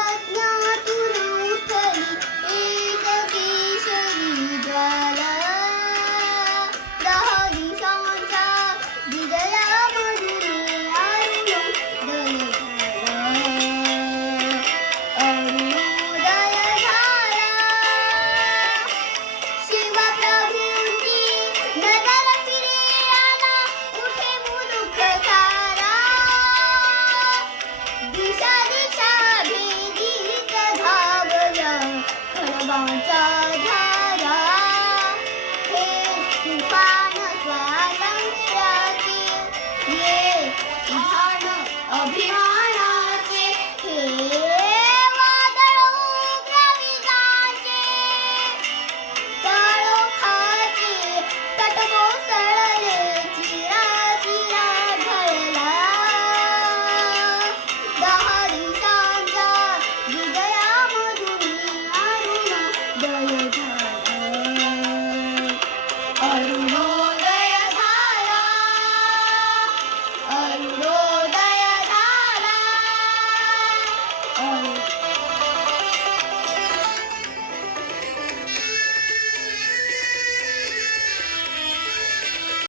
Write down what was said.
यज्ञातून उठली एक केशरी ज्वाला दहा दिशांच्या विजयामधुरे अरुणोदय झाला शिवप्रभूंची नजर फिरे आला उठे मुलुख सारा दिशा दिशा भेदीत धावल्या खळगांच्या धारा हे तुफान स्वातंत्र्याचे